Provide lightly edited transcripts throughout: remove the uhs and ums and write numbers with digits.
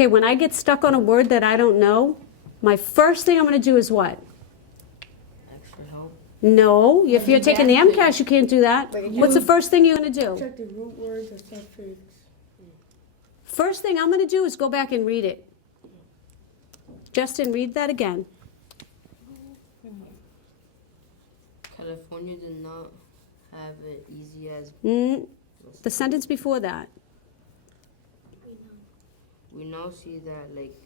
Okay, when I get stuck on a word that I don't know, my first thing I'm going to do is what? Extra help. No, if you're taking the MCAS, you can't do that. What's the first thing you're going to do? Check the root words and suffix. First thing I'm going to do is go back and read it. Justin, read that again. California did not have it easy as The sentence before that. we now see that, like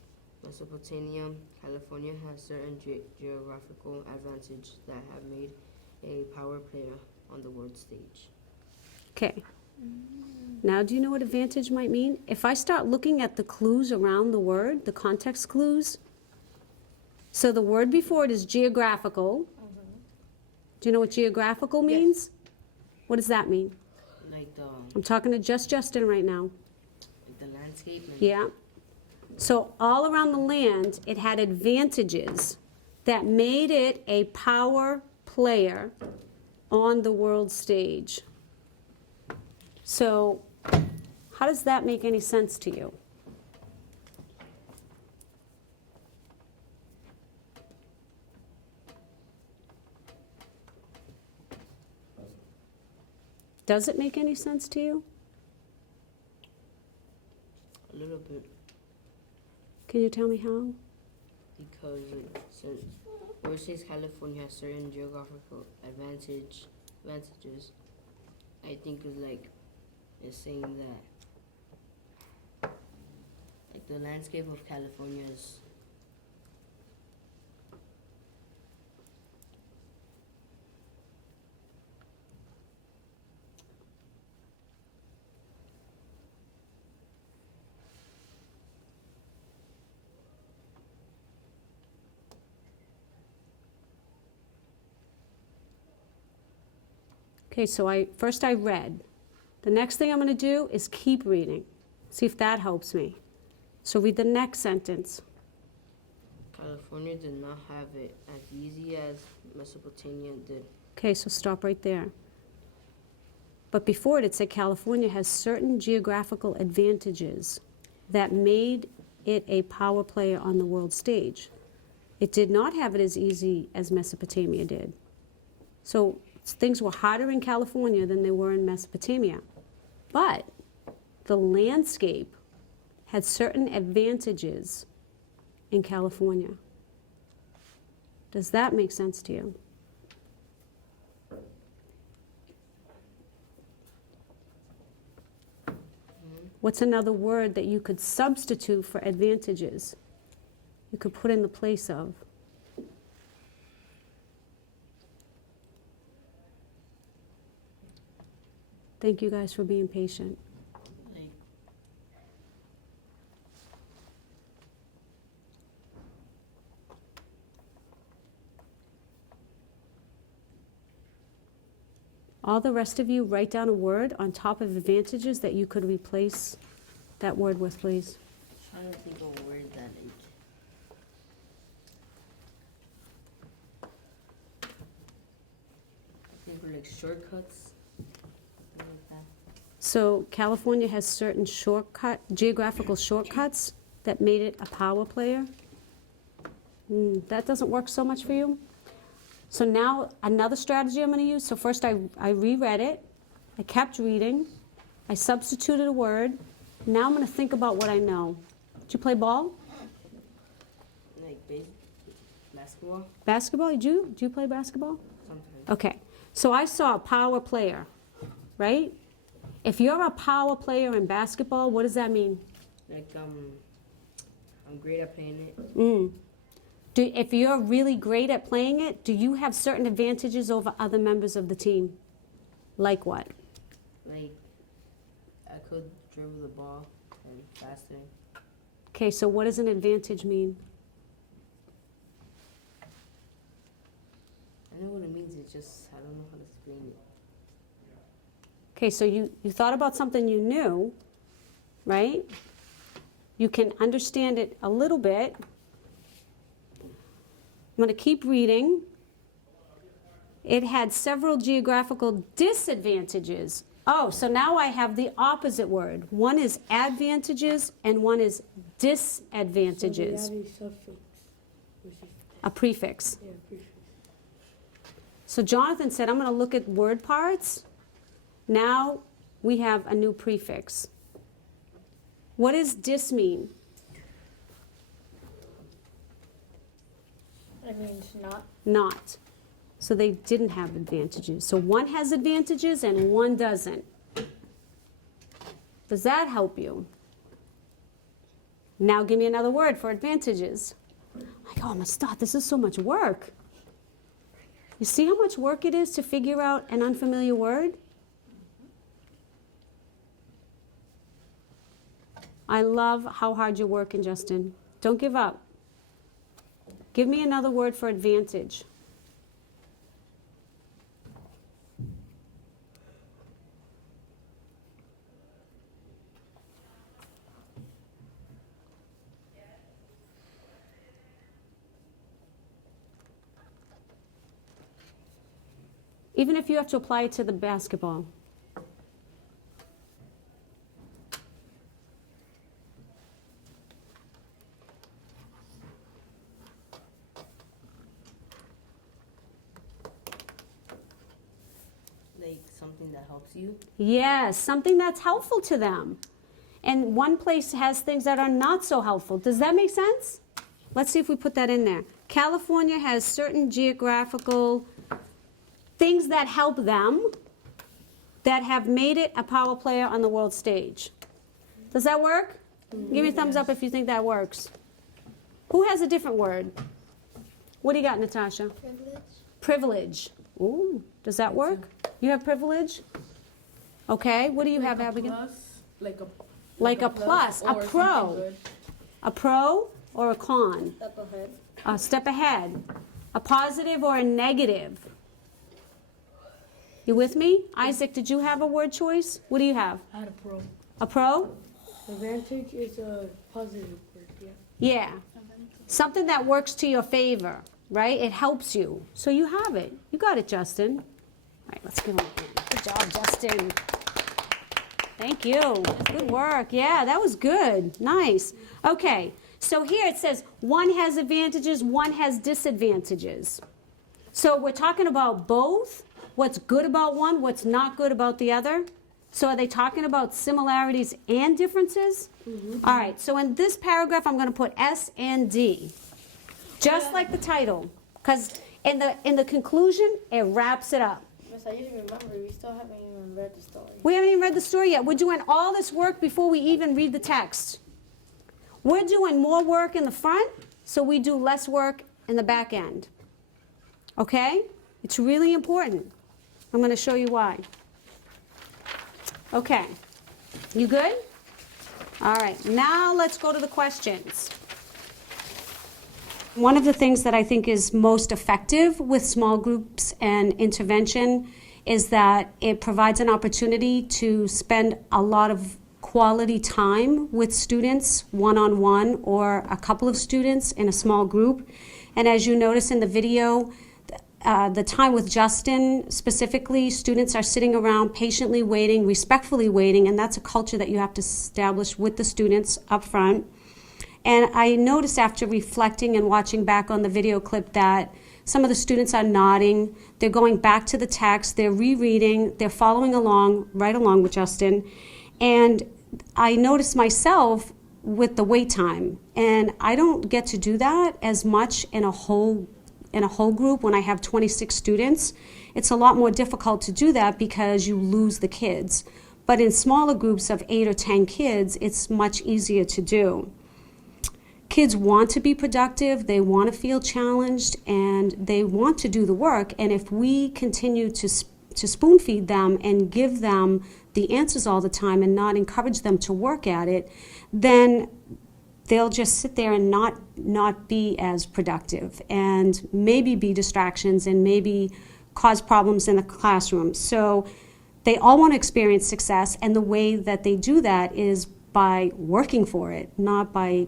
Mesopotamia, California has certain geographical advantages that have made a power player on the world stage. Okay. Now, do you know what advantage might mean? If I start looking at the clues around the word, the context clues, so the word before it is geographical. Do you know what geographical means? What does that mean? Like the I'm talking to just Justin right now. landscape. And Yeah. So all around the land, it had advantages that made it a power player on the world stage. So how does that make any sense to you? Does it make any sense to you? a little bit, Can you tell me how? because where it says California has certain geographical advantages, I think it's saying that like the landscape of California is Okay, so first I read. The next thing I'm going to do is keep reading. See if that helps me. So read the next sentence. California did not have it as easy as Mesopotamia did. Okay, so stop right there. But before it said California has certain geographical advantages that made it a power player on the world stage. It did not have it as easy as Mesopotamia did. So things were harder in California than they were in Mesopotamia. But the landscape had certain advantages in California. Does that make sense to you? What's another word that you could substitute for advantages? You could put in the place of. Thank you guys for being patient. Like All the rest of you, write down a word on top of advantages that you could replace that word with, please. trying to think of a word that I think were like shortcuts. Something like that. So California has certain geographical shortcuts that made it a power player. That doesn't work so much for you. So now another strategy I'm going to use. So first I reread it. I kept reading. I substituted a word. Now I'm going to think about what I know. Did you play ball? Like basketball. Basketball? Do you play basketball? Sometimes. Okay. So I saw a power player, right? If you're a power player in basketball, what does that mean? Like I'm great at playing it. If you're really great at playing it, do you have certain advantages over other members of the team? Like what? Like I could dribble the ball and faster. Okay, so what does an advantage mean? I know what it means. It's just I don't know how to explain it. Okay, so you thought about something you knew, right? You can understand it a little bit. I'm going to keep reading. It had several geographical disadvantages Oh, so now I have the opposite word. One is advantages and one is disadvantages. So they add a suffix, which is, A prefix. yeah, prefix. So Jonathan said, I'm going to look at word parts. Now we have a new prefix. What does dis mean? It means not. Not. So they didn't have advantages. So one has advantages and one doesn't. Does that help you? Now give me another word for advantages. Like, oh my Stott, this is so much work. You see how much work it is to figure out an unfamiliar word? I love how hard you're working, Justin. Don't give up. Give me another word for advantage. Even if you have to apply it to the basketball. Like something that helps you. Yes, something that's helpful to them. And one place has things that are not so helpful. Does that make sense? Let's see if we put that in there. California has certain geographical things that help them that have made it a power player on the world stage. Does that work? Give me a thumbs up if you think that works. Who has a different word? What do you got, Natasha? Privilege. Privilege. Ooh, does that work? You have privilege? Okay, what do you have, Abigail? Plus, Like a plus, a or something pro. good. A pro or a con? Up ahead. A step ahead. A positive or a negative? You with me? Isaac, did you have a word choice? What do you have? I had a pro. A pro? Advantage is a positive word, yeah. Yeah. Something that works to your favor, right? It helps you. So you have it. You got it, Justin. All right, let's give him a hand. Good job, Justin. Thank you. Good work. Yeah, that was good. Nice. Okay, so here it says one has advantages, one has disadvantages. So we're talking about both. What's good about one, what's not good about the other. So are they talking about similarities and differences? All right, so in this paragraph, I'm going to put S and D, just like the title, because in the conclusion, it wraps it up. Miss, I didn't remember. We still haven't even read the story. We haven't even read the story yet. We're doing all this work before we even read the text. We're doing more work in the front, so we do less work in the back end. Okay? It's really important. I'm going to show you why. Okay. You good? All right. Now let's go to the questions. One of the things that I think is most effective with small groups and intervention is that it provides an opportunity to spend a lot of quality time with students, one-on-one, or a couple of students in a small group. And as you notice in the video, the time with Justin specifically, students are sitting around patiently waiting, respectfully waiting, and that's a culture that you have to establish with the students up front. And I noticed after reflecting and watching back on the video clip that some of the students are nodding, they're going back to the text, they're rereading, they're following along, right along with Justin. And I noticed myself with the wait time, and I don't get to do that as much in a whole group when I have 26 students. It's a lot more difficult to do that because you lose the kids. But in smaller groups of 8 or 10 kids, it's much easier to do. Kids want to be productive, they want to feel challenged, and they want to do the work. And if we continue to spoon feed them and give them the answers all the time and not encourage them to work at it, then they'll just sit there and not be as productive and maybe be distractions and maybe cause problems in the classroom. So they all want to experience success, and the way that they do that is by working for it, not by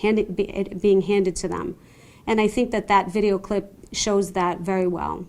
it being handed to them. And I think that video clip shows that very well.